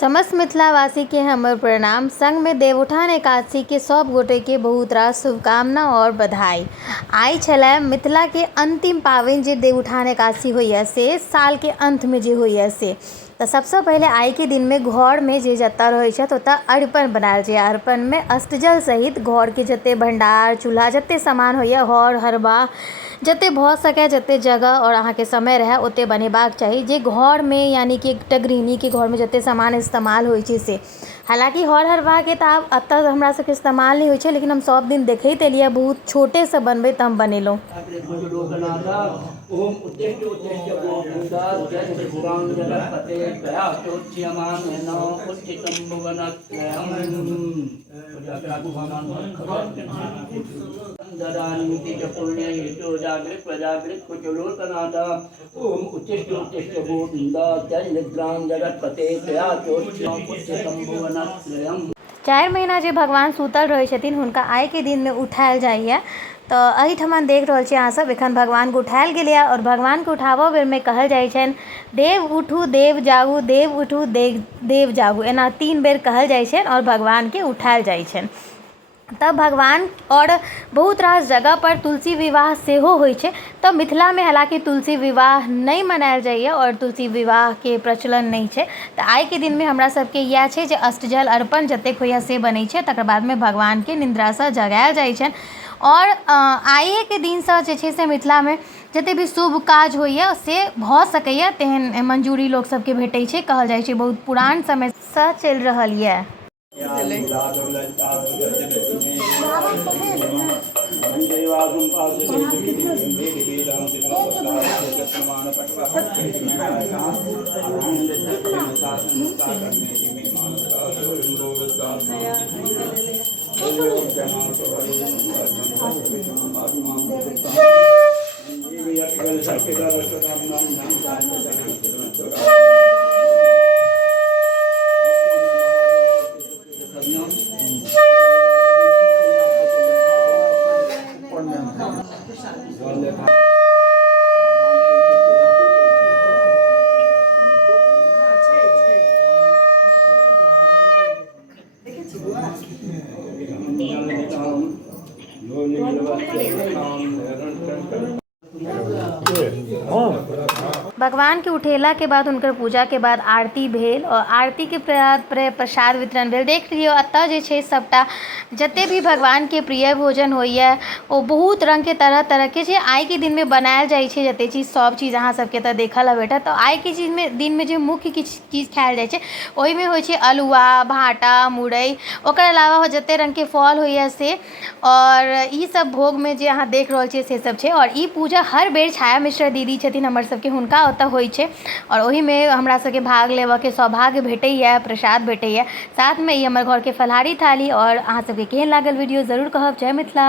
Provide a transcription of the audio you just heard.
समस्त मिथिलावासी के हमर प्रणाम। संग में देवउठान एकादशी के सब गोटे के बहुत रास शुभकामना और बधाई। आई छलै मिथिला के अंतिम पावनि जे देवउठान एकादशी होइए से साल के अंत में जे होइए से तो सबसे पहले आई के दिन में घर में जे जतऽ रहै छथि ओतऽ अरिपन बनायल जाइए। अरिपन में अष्टजल सहित घर के जते भंडार चूल्हा जते सामान होइए हर हरबा जते भऽ सकै जते जगह और अहाँ के समय रहे ओते बनेबाक चाही। जे घर में यानी कि एकटा गृहिणी के घर में जते सामान इस्तेमाल होइ छै से हालांकि हर हरबा के तऽ आब एतऽ हमरा सबके इस्तेमाल नहीं होइ छै, लेकिन हम सब दिन देखैत एलियै बहुत छोटे से बनबैत हम बनेलहुँ। ओम उत्तिष्ठ उत्तिष्ठ गोविंदा जय निद्रां जगत्पते प्रयाचोच्यमां 4 महीना जे भगवान सुतल रहै छथिन हुनका आइ के दिन में उठायल जाइए। तो एहिठमन देख रहल छी अहाँ सब एखन भगवान के उठायल गेलै और भगवान के उठाबऽ बेर में कहल जाइ छनि देव उठू देव जागू देव उठू देव जागू, एना 3 बेर कहल जाइ छनि और भगवान के उठायल जाइ छनि। तब भगवान और बहुत रास जगह पर तुलसी विवाह सेहो होइ छै। तो मिथिला में हालांकि तुलसी विवाह नहीं मनायल जाइए और तुलसी विवाह के प्रचलन नहीं छै। तो आई के दिन में हमरा सबके इएह छै जे अष्टजल अर्पण जतेक होइए से बनै छै, तकर बाद में भगवान के निद्रा से जगायल जाइ छनि। और आइए के दिन से जे छै से मिथिला में जते भी शुभ काज होइए से भऽ सकैए तेहन मंजूरी लोक सबके भेटै छै। कहल जाइ छै बहुत पुरान समय से चलि रहल यऽ। भगवान के उठेला के बाद उनकर पूजा के बाद आरती भेल और आरती के प्रसाद वितरण भेल। देख लियौ एतऽ जे छै सबटा जते भी भगवान के प्रिय भोजन होइए ओ बहुत रंग के तरह तरह के छै आई के दिन में बनायल जाइ छै। जते चीज सब चीज अहाँ सबके तऽ देखल भेटत। तो आई के दिन में जे मुख्य किछु चीज खायल जाइ छै ओहि में होइ छै अलुआ भाटा मुरई, ओकर अलावा जते रंग के फल होइए से और ई सब भोग में जे अहाँ देख रहल छियै से सब छै। और ई पूजा हर बेर छाया मिश्रा दीदी छथिन हमर सबके हुनका ओतऽ होइ छै और ओही में हमरा सबके भाग लेबऽ के सौभाग्य भेटैए, प्रसाद भेटैए। साथ में ई हमर घर के फलाहारी थाली। और अहाँ सबके केहन लागल वीडियो जरूर कहब। जय मिथिला।